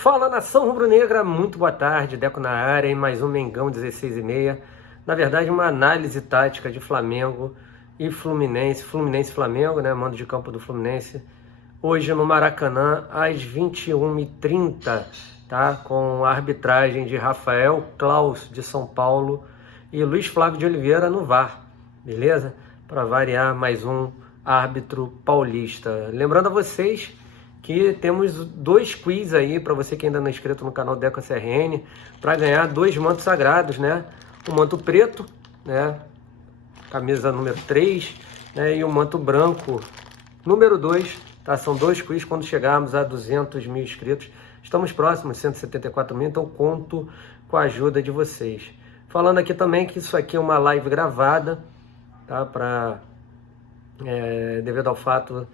Fala, nação rubro-negra, muito boa tarde, Deco na área, em mais um Mengão 16h30. Na verdade, uma análise tática de Flamengo e Fluminense, Fluminense-Flamengo, né, mando de campo do Fluminense, hoje no Maracanã, às 21h30, tá, com a arbitragem de Rafael Claus, de São Paulo, e Luiz Flávio de Oliveira no VAR, beleza? Para variar, mais um árbitro paulista. Lembrando a vocês que temos 2 quiz aí para você que ainda não é inscrito no canal Deco CRN, para ganhar 2 mantos sagrados, né? O manto preto, né? Camisa número 3, né? E o manto branco número 2, tá? São 2 quiz quando chegarmos a 200 mil inscritos. Estamos próximos, 174 mil, então conto com a ajuda de vocês. Falando aqui também que isso aqui é uma live gravada, tá? Devido ao fato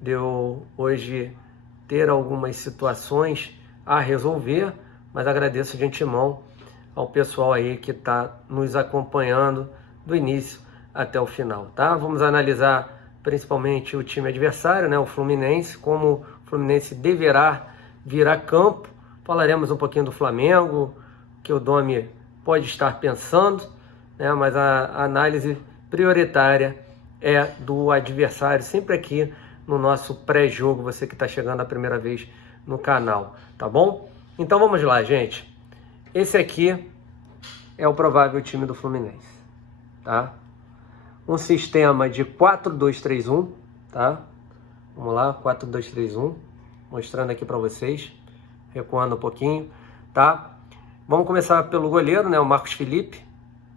de eu hoje ter algumas situações a resolver, mas agradeço de antemão ao pessoal aí que está nos acompanhando do início até o final, tá? Vamos analisar principalmente o time adversário, né, o Fluminense, como o Fluminense deverá vir a campo. Falaremos um pouquinho do Flamengo, que o Domi pode estar pensando, né, mas a análise prioritária é do adversário, sempre aqui no nosso pré-jogo, você que está chegando a primeira vez no canal, tá bom? Então vamos lá, gente. Esse aqui é o provável time do Fluminense, tá? Um sistema de 4-2-3-1, tá? Vamos lá, 4-2-3-1, mostrando aqui para vocês, recuando um pouquinho, tá? Vamos começar pelo goleiro, né? O Marcos Felipe.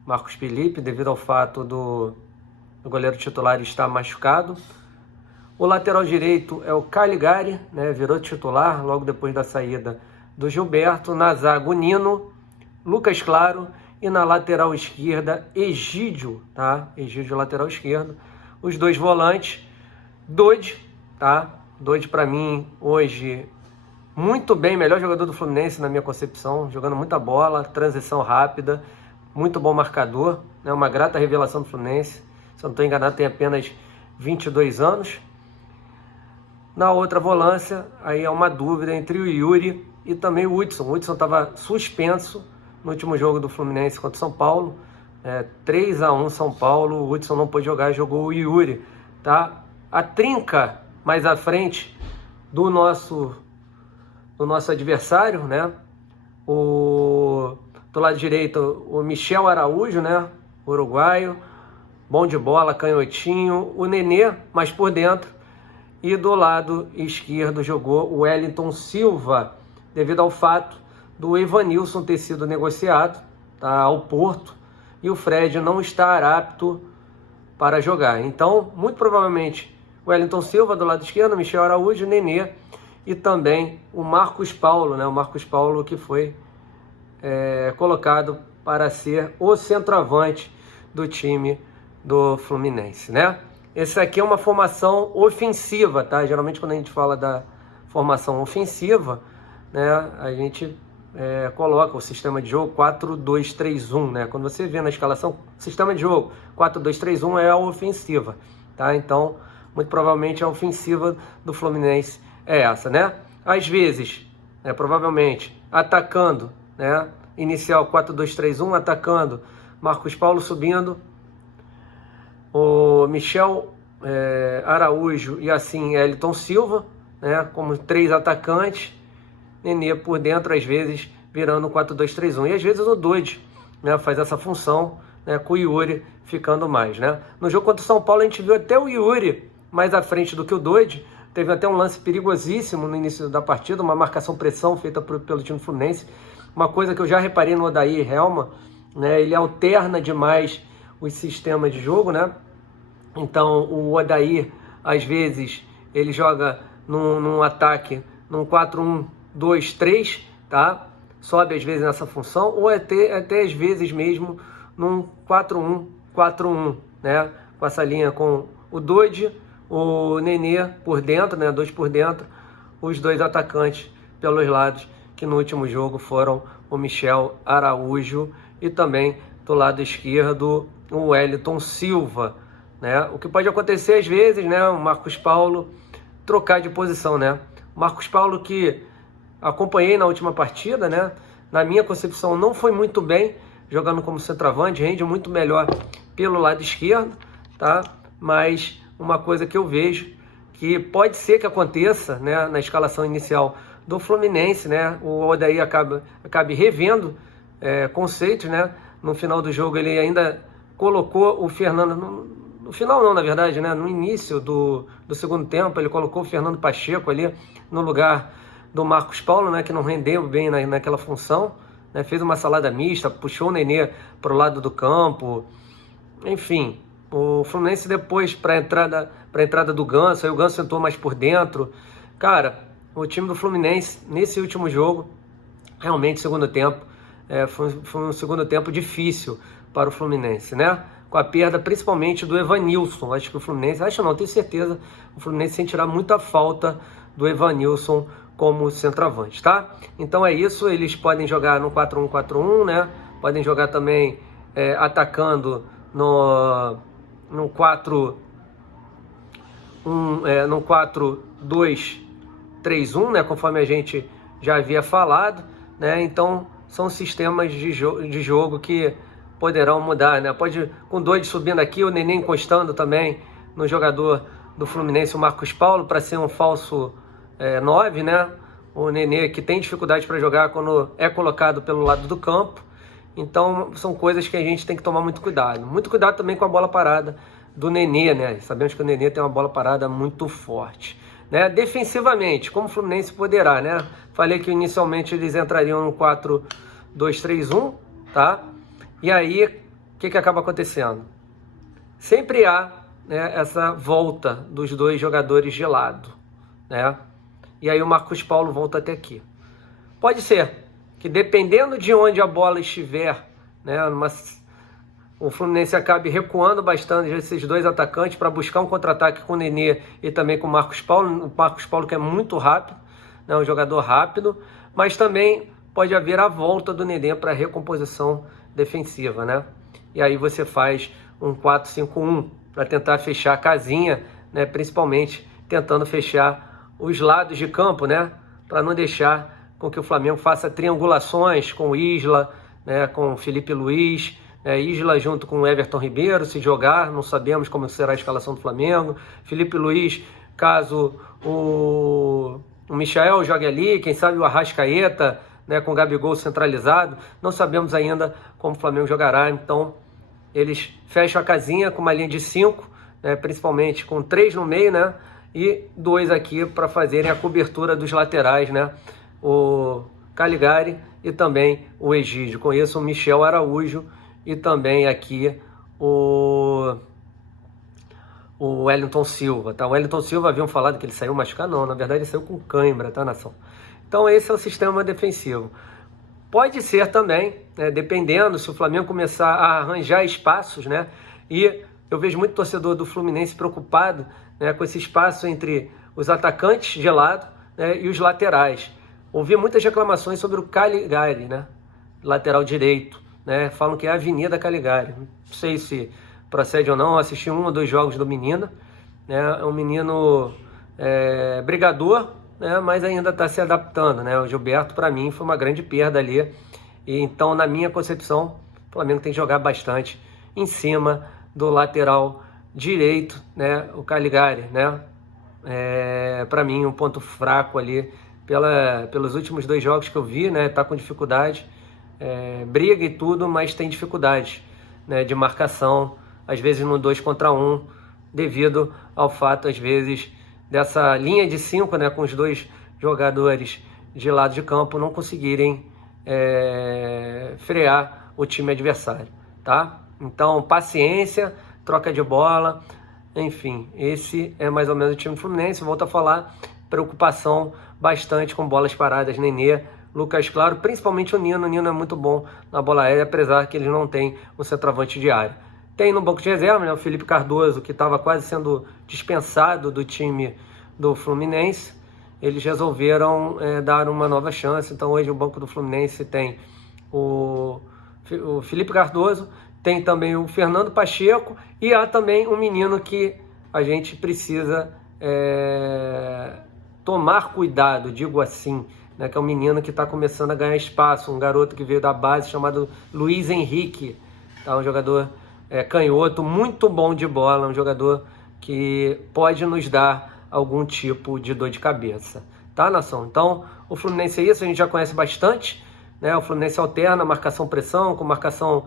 Marcos Felipe, devido ao fato do goleiro titular estar machucado. O lateral direito é o Caligari, né, virou titular logo depois da saída do Gilberto. Na zaga, o Nino, Lucas Claro, e na lateral esquerda, Egídio, tá? Egídio, lateral esquerdo. Os 2 volantes, Dodi, tá? Dodi, para mim, hoje, muito bem, melhor jogador do Fluminense, na minha concepção, jogando muita bola, transição rápida, muito bom marcador, né? Uma grata revelação do Fluminense. Se eu não estou enganado, tem apenas 22 anos. Na outra volância, aí é uma dúvida entre o Yuri e também o Hudson. O Hudson estava suspenso no último jogo do Fluminense contra o São Paulo. 3-1 São Paulo, o Hudson não pôde jogar, jogou o Yuri. Tá? A trinca mais à frente do nosso adversário, né? Do lado direito, o Michel Araújo, né? Uruguaio, bom de bola, canhotinho. O Nenê, mais por dentro. E do lado esquerdo jogou o Wellington Silva, devido ao fato do Evanilson ter sido negociado, tá, ao Porto, e o Fred não estar apto para jogar. Então, muito provavelmente, o Wellington Silva do lado esquerdo, Michel Araújo, Nenê, e também o Marcos Paulo, né, o Marcos Paulo que foi colocado para ser o centroavante do time do Fluminense, né? Essa aqui é uma formação ofensiva, tá? Geralmente quando a gente fala da formação ofensiva, né, a gente coloca o sistema de jogo 4-2-3-1, né? Quando você vê na escalação, sistema de jogo 4-2-3-1 é a ofensiva, tá? Então, muito provavelmente a ofensiva do Fluminense é essa, né? Às vezes, provavelmente, atacando, né? Inicial 4-2-3-1, atacando, Marcos Paulo subindo, o Michel Araújo e assim Wellington Silva, né, como 3 atacantes, Nenê por dentro, às vezes virando 4-2-3-1, e às vezes o Dodi, né, faz essa função, né, com o Yuri ficando mais, né. No jogo contra o São Paulo a gente viu até o Yuri mais à frente do que o Dodi, teve até um lance perigosíssimo no início da partida, uma marcação-pressão feita pelo time Fluminense, uma coisa que eu já reparei no Odair Helma, né, ele alterna demais os sistemas de jogo, né? Então o Odair, às vezes, ele joga num ataque, num 4-1-2-3, tá? Sobe às vezes nessa função, ou até às vezes mesmo num 4-1-4-1, né? Com essa linha com o Dodi, o Nenê por dentro, né? 2 por dentro, os 2 atacantes pelos lados, que no último jogo foram o Michel Araújo e também do lado esquerdo o Wellington Silva, né? O que pode acontecer às vezes, né? O Marcos Paulo trocar de posição, né? O Marcos Paulo que acompanhei na última partida, né? Na minha concepção não foi muito bem, jogando como centroavante, rende muito melhor pelo lado esquerdo, tá? Mas uma coisa que eu vejo que pode ser que aconteça, né, na escalação inicial do Fluminense, né? O Odair acabe revendo conceitos, né? No final do jogo ele ainda colocou o Fernando, no final não, na verdade, né? No início do segundo tempo ele colocou o Fernando Pacheco ali no lugar do Marcos Paulo, né? Que não rendeu bem naquela função, né? Fez uma salada mista, puxou o Nenê para o lado do campo, enfim. O Fluminense depois para a entrada do Ganso, aí o Ganso entrou mais por dentro. Cara, o time do Fluminense nesse último jogo, realmente segundo tempo, foi um segundo tempo difícil para o Fluminense, né? Com a perda principalmente do Evanilson. Acho que o Fluminense, tenho certeza, o Fluminense sentirá muita falta do Evanilson como centroavante, tá? Então é isso, eles podem jogar no 4-1-4-1, né? Podem jogar também atacando no 4-2-3-1, né? Conforme a gente já havia falado, né? Então são sistemas de jogo que poderão mudar, né? Pode, com dois subindo aqui, o Nenê encostando também no jogador do Fluminense, o Marcos Paulo, para ser um falso 9, né? O Nenê que tem dificuldade para jogar quando é colocado pelo lado do campo. Então são coisas que a gente tem que tomar muito cuidado. Muito cuidado também com a bola parada do Nenê, né? Sabemos que o Nenê tem uma bola parada muito forte, né? Defensivamente, como o Fluminense poderá, né? Falei que inicialmente eles entrariam no 4-2-3-1, tá? E aí, o que acaba acontecendo? Sempre há, né, essa volta dos dois jogadores de lado, né? E aí o Marcos Paulo volta até aqui. Pode ser que dependendo de onde a bola estiver, né, o Fluminense acabe recuando bastante esses dois atacantes para buscar um contra-ataque com o Nenê e também com o Marcos Paulo. O Marcos Paulo que é muito rápido, né, um jogador rápido, mas também pode haver a volta do Nenê para recomposição defensiva, né? E aí você faz um 4-5-1 para tentar fechar a casinha, né, principalmente tentando fechar os lados de campo, né, para não deixar com que o Flamengo faça triangulações com o Isla, né, com o Felipe Luiz, Isla junto com o Everton Ribeiro, se jogar, não sabemos como será a escalação do Flamengo. Felipe Luiz, caso o Michael jogue ali, quem sabe o Arrascaeta, né, com o Gabigol centralizado, não sabemos ainda como o Flamengo jogará. Então eles fecham a casinha com uma linha de 5, né, principalmente com 3 no meio, né, e 2 aqui para fazerem a cobertura dos laterais, né, o Caligari e também o Egídio. Com isso o Michel Araújo e também aqui o Wellington Silva, tá? O Wellington Silva, haviam falado que ele saiu machucado, não, na verdade ele saiu com cãibra, tá, nação? Então esse é o sistema defensivo. Pode ser também, né, dependendo, se o Flamengo começar a arranjar espaços, né, e eu vejo muito torcedor do Fluminense preocupado, né, com esse espaço entre os atacantes de lado, né, e os laterais. Ouvi muitas reclamações sobre o Caligari, né, lateral direito, né, falam que é a Avenida Caligari. Não sei se procede ou não, assisti 1 ou 2 jogos do menino, né, é um menino brigador, né, mas ainda está se adaptando, né? O Gilberto, para mim, foi uma grande perda ali. E então, na minha concepção, o Flamengo tem que jogar bastante em cima do lateral direito, né? O Caligari, né? Para mim, um ponto fraco ali pelos últimos 2 jogos que eu vi, né? Tá com dificuldade, briga e tudo, mas tem dificuldade, né, de marcação, às vezes no 2 contra 1, devido ao fato, às vezes, dessa linha de 5, né, com os 2 jogadores de lado de campo não conseguirem frear o time adversário, tá? Então, paciência, troca de bola, enfim, esse é mais ou menos o time do Fluminense. Volto a falar, preocupação bastante com bolas paradas, Nenê, Lucas Claro, principalmente o Nino. O Nino é muito bom na bola aérea, apesar que ele não tem um centroavante de área. Tem no banco de reserva, né, o Felipe Cardoso, que estava quase sendo dispensado do time do Fluminense. Eles resolveram dar uma nova chance. Então hoje o banco do Fluminense tem o Felipe Cardoso, tem também o Fernando Pacheco e há também um menino que a gente precisa tomar cuidado, digo assim, né, que é um menino que está começando a ganhar espaço, um garoto que veio da base chamado Luiz Henrique, tá? Um jogador canhoto, muito bom de bola, um jogador que pode nos dar algum tipo de dor de cabeça, tá, nação? Então, o Fluminense é isso, a gente já conhece bastante, né? O Fluminense alterna marcação-pressão com marcação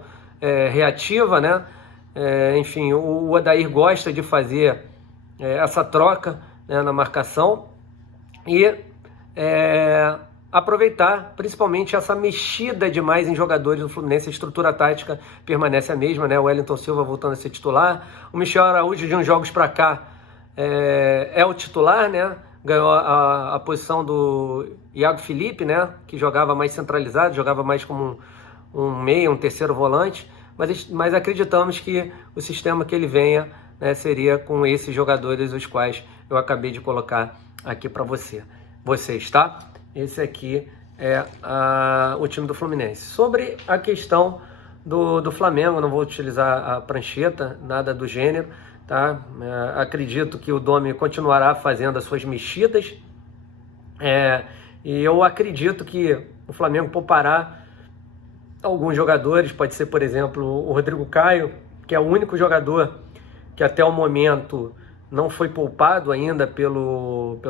reativa, né? Enfim, o Odair gosta de fazer essa troca, né, na marcação e aproveitar principalmente essa mexida demais em jogadores do Fluminense. A estrutura tática permanece a mesma, né? O Wellington Silva voltando a ser titular, o Michel Araújo de uns jogos para cá é o titular, né? Ganhou a posição do Iago Felipe, né? Que jogava mais centralizado, jogava mais como um meia, um terceiro volante, mas acreditamos que o sistema que ele venha, né, seria com esses jogadores os quais eu acabei de colocar aqui para vocês, tá? Esse aqui é o time do Fluminense. Sobre a questão do Flamengo, não vou utilizar a prancheta, nada do gênero, tá? Acredito que o Domi continuará fazendo as suas mexidas, e eu acredito que o Flamengo poupará alguns jogadores. Pode ser, por exemplo, o Rodrigo Caio, que é o único jogador que até o momento não foi poupado ainda pelo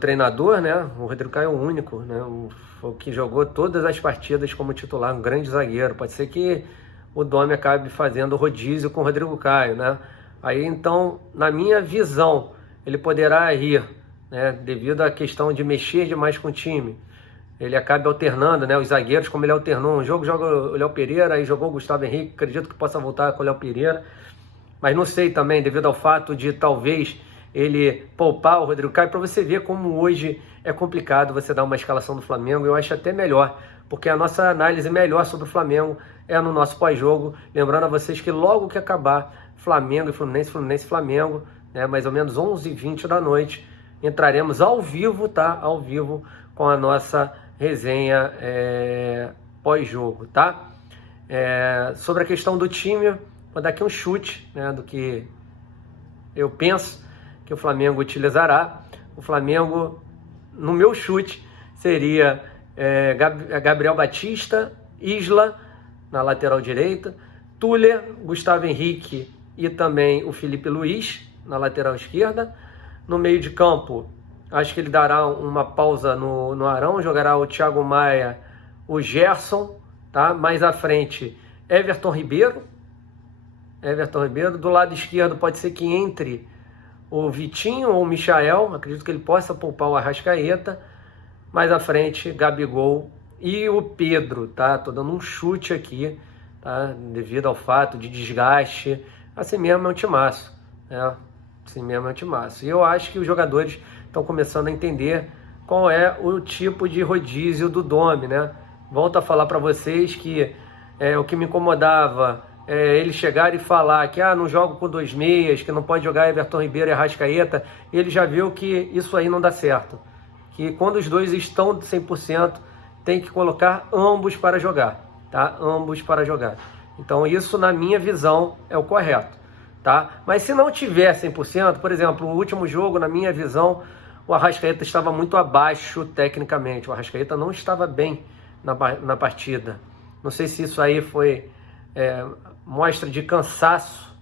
treinador, né? O Rodrigo Caio é o único, né? O que jogou todas as partidas como titular, um grande zagueiro. Pode ser que o Domi acabe fazendo rodízio com o Rodrigo Caio, né? Aí, então, na minha visão, ele poderá ir, né, devido à questão de mexer demais com o time. Ele acaba alternando, né, os zagueiros, como ele alternou. Um jogo joga o Léo Pereira, aí jogou o Gustavo Henrique, acredito que possa voltar com o Léo Pereira. Mas não sei também, devido ao fato de talvez ele poupar o Rodrigo Caio, para você ver como hoje é complicado você dar uma escalação do Flamengo. Eu acho até melhor, porque a nossa análise melhor sobre o Flamengo é no nosso pós-jogo. Lembrando a vocês que logo que acabar Flamengo e Fluminense, Fluminense e Flamengo, né, mais ou menos 11h20 da noite, entraremos ao vivo, tá? Ao vivo com a nossa resenha pós-jogo, tá? Sobre a questão do time, vou dar aqui um chute, né, do que eu penso que o Flamengo utilizará. O Flamengo, no meu chute, seria Gabriel Batista, Isla na lateral direita, Tuller, Gustavo Henrique e também o Felipe Luiz na lateral esquerda. No meio de campo, acho que ele dará uma pausa no Arão, jogará o Thiago Maia, o Gerson, tá? Mais à frente, Everton Ribeiro. Do lado esquerdo pode ser que entre o Vitinho ou o Michael, acredito que ele possa poupar o Arrascaeta. Mais à frente, Gabigol e o Pedro, tá? Tô dando um chute aqui, tá? Devido ao fato de desgaste. Assim mesmo é um timaço, né? Assim mesmo é um timaço. E eu acho que os jogadores estão começando a entender qual é o tipo de rodízio do Domi, né? Volto a falar para vocês que o que me incomodava ele chegar e falar que não jogo com 2 meias, que não pode jogar Everton Ribeiro e Arrascaeta. Ele já viu que isso aí não dá certo. Que quando os dois estão de 100%, tem que colocar ambos para jogar, tá? Ambos para jogar. Então isso, na minha visão, é o correto, tá? Mas se não tiver 100%, por exemplo, o último jogo, na minha visão, o Arrascaeta estava muito abaixo tecnicamente. O Arrascaeta não estava bem na partida. Não sei se isso aí foi mostra de cansaço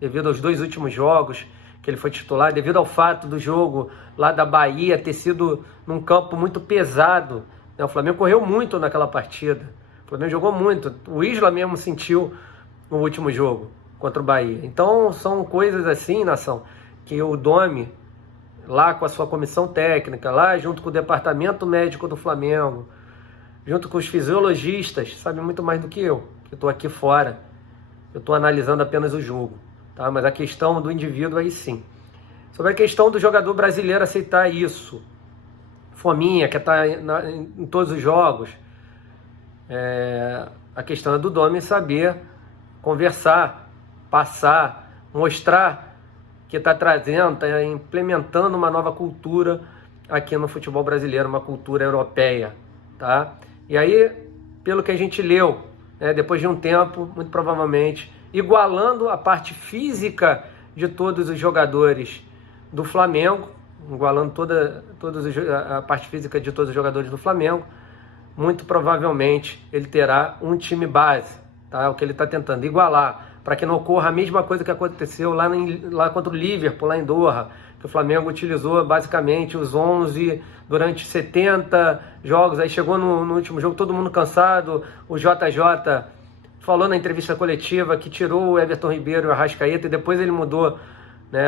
devido aos 2 últimos jogos que ele foi titular, devido ao fato do jogo lá da Bahia ter sido num campo muito pesado, né? O Flamengo correu muito naquela partida. O Flamengo jogou muito. O Isla mesmo sentiu no último jogo contra o Bahia. Então são coisas assim, nação, que o Domi, lá com a sua comissão técnica, lá junto com o departamento médico do Flamengo, junto com os fisiologistas, sabe muito mais do que eu estou aqui fora. Eu estou analisando apenas o jogo, tá? Mas a questão do indivíduo aí sim. Sobre a questão do jogador brasileiro aceitar isso, fominha, quer estar em todos os jogos, a questão é do Domi saber conversar, passar, mostrar que está trazendo, está implementando uma nova cultura aqui no futebol brasileiro, uma cultura europeia, tá? E aí, pelo que a gente leu, depois de um tempo, muito provavelmente, igualando a parte física de todos os jogadores do Flamengo, igualando toda a parte física de todos os jogadores do Flamengo. Muito provavelmente ele terá um time base, tá? O que ele está tentando igualar, para que não ocorra a mesma coisa que aconteceu lá contra o Liverpool, lá em Doha, que o Flamengo utilizou basicamente os 11 durante 70 jogos, aí chegou no último jogo todo mundo cansado. O JJ falou na entrevista coletiva que tirou o Everton Ribeiro e o Arrascaeta, e depois ele mudou, né,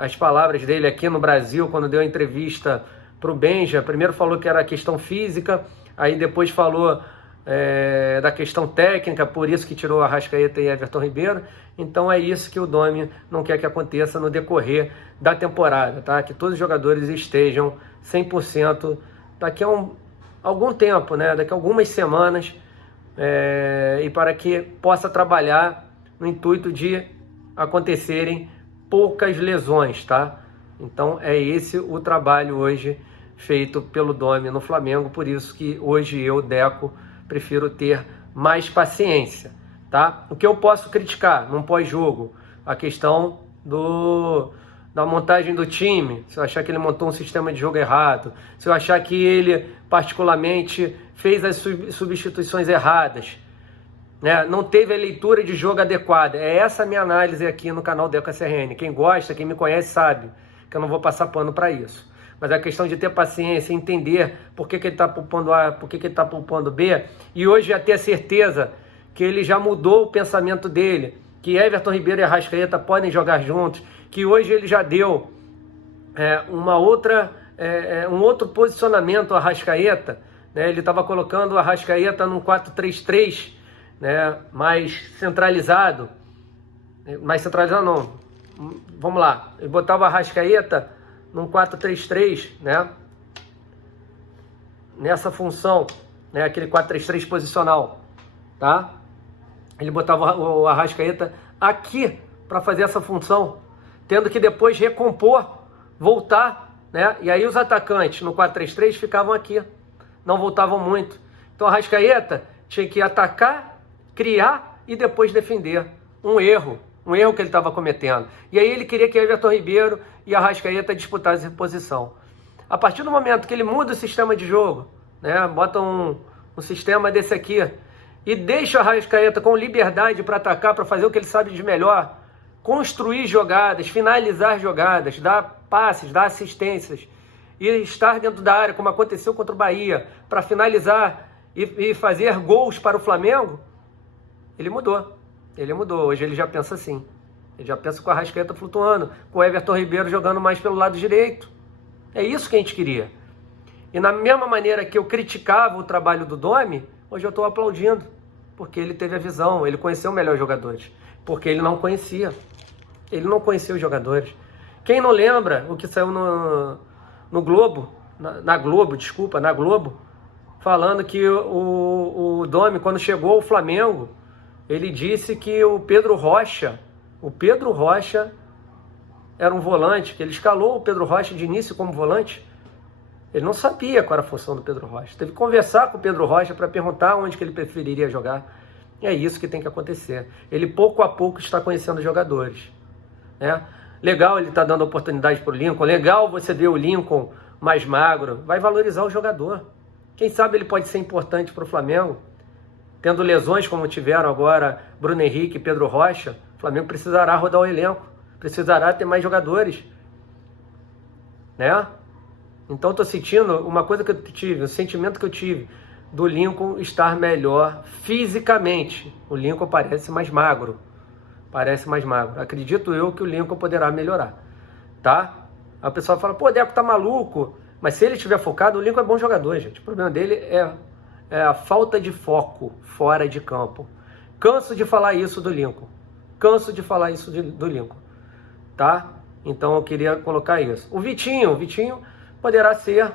as palavras dele aqui no Brasil, quando deu a entrevista para o Benja. Primeiro falou que era questão física, aí depois falou da questão técnica, por isso que tirou a Arrascaeta e Everton Ribeiro. Então é isso que o Domi não quer que aconteça no decorrer da temporada, tá? Que todos os jogadores estejam 100% daqui a algum tempo, né? Daqui a algumas semanas, e para que possa trabalhar no intuito de acontecerem poucas lesões, tá? Então é esse o trabalho hoje feito pelo Domi no Flamengo, por isso que hoje eu, Deco, prefiro ter mais paciência, tá? O que eu posso criticar num pós-jogo? A questão da montagem do time, se eu achar que ele montou um sistema de jogo errado, se eu achar que ele particularmente fez as substituições erradas, né? Não teve a leitura de jogo adequada. É essa a minha análise aqui no canal Deco SRN. Quem gosta, quem me conhece sabe que eu não vou passar pano para isso. Mas a questão de ter paciência, entender por que ele está poupando A, por que ele está poupando B, e hoje já ter a certeza que ele já mudou o pensamento dele, que Everton Ribeiro e Arrascaeta podem jogar juntos, que hoje ele já deu um outro posicionamento ao Arrascaeta, né? Ele estava colocando o Arrascaeta num 4-3-3, né? Mais centralizado não, vamos lá, ele botava o Arrascaeta num 4-3-3, né? Nessa função, né? Aquele 4-3-3 posicional, tá? Ele botava o Arrascaeta aqui para fazer essa função, tendo que depois recompor, voltar, né? E aí os atacantes no 4-3-3 ficavam aqui, não voltavam muito. Então o Arrascaeta tinha que atacar, criar e depois defender. Um erro que ele estava cometendo. E aí ele queria que Everton Ribeiro e Arrascaeta disputassem posição. A partir do momento que ele muda o sistema de jogo, né, bota um sistema desse aqui, e deixa o Arrascaeta com liberdade para atacar, para fazer o que ele sabe de melhor, construir jogadas, finalizar jogadas, dar passes, dar assistências, e estar dentro da área, como aconteceu contra o Bahia, para finalizar e fazer gols para o Flamengo, ele mudou. Hoje ele já pensa assim. Ele já pensa com o Arrascaeta flutuando, com o Everton Ribeiro jogando mais pelo lado direito. É isso que a gente queria. E na mesma maneira que eu criticava o trabalho do Domi, hoje eu estou aplaudindo. Porque ele teve a visão, ele conheceu melhor os jogadores. Porque ele não conhecia. Ele não conhecia os jogadores. Quem não lembra o que saiu no Globo, na Globo, falando que o Domi, quando chegou ao Flamengo, ele disse que o Pedro Rocha era um volante, que ele escalou o Pedro Rocha de início como volante. Ele não sabia qual era a função do Pedro Rocha. Teve que conversar com o Pedro Rocha para perguntar onde que ele preferiria jogar. E é isso que tem que acontecer. Ele pouco a pouco está conhecendo os jogadores, né? Legal ele está dando oportunidade para o Lincoln. Legal você ver o Lincoln mais magro. Vai valorizar o jogador. Quem sabe ele pode ser importante para o Flamengo. Tendo lesões como tiveram agora Bruno Henrique e Pedro Rocha, o Flamengo precisará rodar o elenco, precisará ter mais jogadores, né? Então estou sentindo uma coisa que eu tive, um sentimento que eu tive do Lincoln estar melhor fisicamente. O Lincoln parece mais magro, Acredito eu que o Lincoln poderá melhorar, tá? Aí o pessoal fala, pô, Deco tá maluco, mas se ele estiver focado, o Lincoln é bom jogador, gente. O problema dele é a falta de foco fora de campo. Canso de falar isso do Lincoln. Tá? Então eu queria colocar isso. O Vitinho poderá ser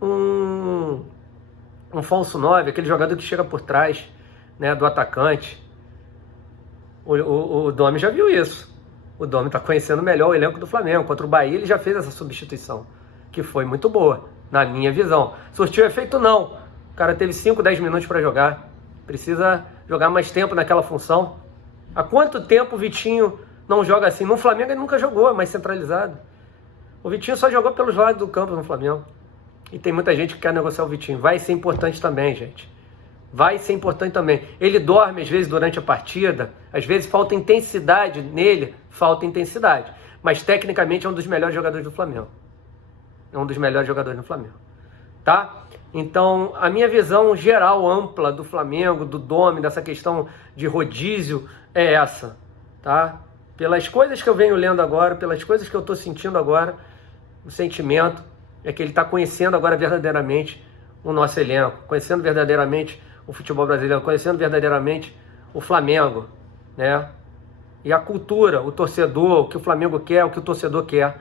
um falso 9, aquele jogador que chega por trás, né, do atacante. O Domi já viu isso. O Domi está conhecendo melhor o elenco do Flamengo. Contra o Bahia ele já fez essa substituição, que foi muito boa, na minha visão. Surtiu efeito? Não. O cara teve 5, 10 minutos para jogar. Precisa jogar mais tempo naquela função. Há quanto tempo o Vitinho não joga assim? No Flamengo ele nunca jogou mais centralizado. O Vitinho só jogou pelos lados do campo no Flamengo. E tem muita gente que quer negociar o Vitinho. Vai ser importante também, gente. Vai ser importante também. Ele dorme às vezes durante a partida, às vezes falta intensidade nele, falta intensidade. Mas tecnicamente é um dos melhores jogadores do Flamengo. É um dos melhores jogadores do Flamengo. Tá? Então, a minha visão geral, ampla do Flamengo, do Domi, dessa questão de rodízio, é essa. Tá? Pelas coisas que eu venho lendo agora, pelas coisas que eu estou sentindo agora, o sentimento é que ele está conhecendo agora verdadeiramente o nosso elenco, conhecendo verdadeiramente o futebol brasileiro, conhecendo verdadeiramente o Flamengo, né? E a cultura, o torcedor, o que o Flamengo quer, o que o torcedor quer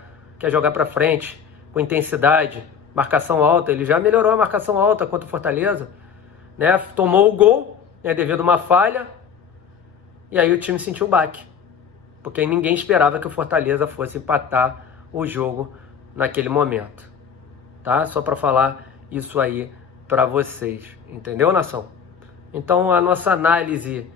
jogar para frente, com intensidade, marcação alta. Ele já melhorou a marcação alta contra o Fortaleza, né? Tomou o gol, né, devido a uma falha, e aí o time sentiu o baque, porque ninguém esperava que o Fortaleza fosse empatar o jogo naquele momento, tá? Só para falar isso aí para vocês, entendeu, nação? Então a nossa análise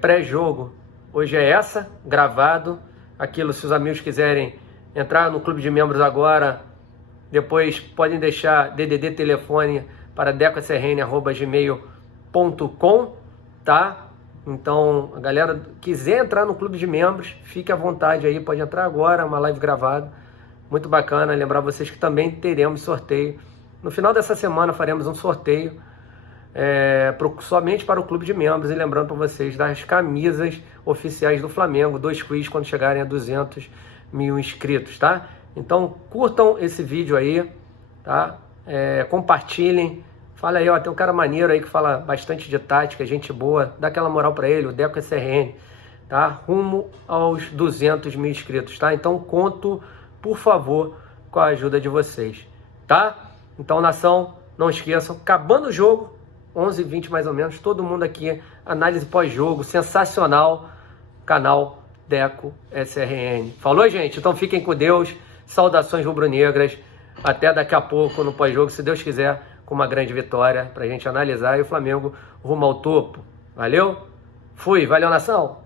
pré-jogo hoje é essa, gravado. Aquilo, se os amigos quiserem entrar no clube de membros agora, depois podem deixar DDD telefone para decosrn@gmail.com, tá? Então, a galera quiser entrar no clube de membros, fique à vontade aí, pode entrar agora, uma live gravada, muito bacana. Lembrar vocês que também teremos sorteio. No final dessa semana faremos um sorteio somente para o clube de membros, e lembrando para vocês das camisas oficiais do Flamengo, 2 quiz quando chegarem a 200 mil inscritos, tá? Então curtam esse vídeo aí, tá? Compartilhem, fala aí, ó, tem um cara maneiro aí que fala bastante de tática, gente boa, dá aquela moral para ele, o Deco SRN, tá? Rumo aos 200 mil inscritos, tá? Então conto, por favor, com a ajuda de vocês, tá? Então, nação, não esqueçam, acabando o jogo, 11h20 mais ou menos, todo mundo aqui, análise pós-jogo, sensacional, canal Deco SRN. Falou, gente? Então fiquem com Deus, saudações rubro-negras, até daqui a pouco no pós-jogo, se Deus quiser, com uma grande vitória pra gente analisar, e o Flamengo rumo ao topo. Valeu? Fui, valeu, nação!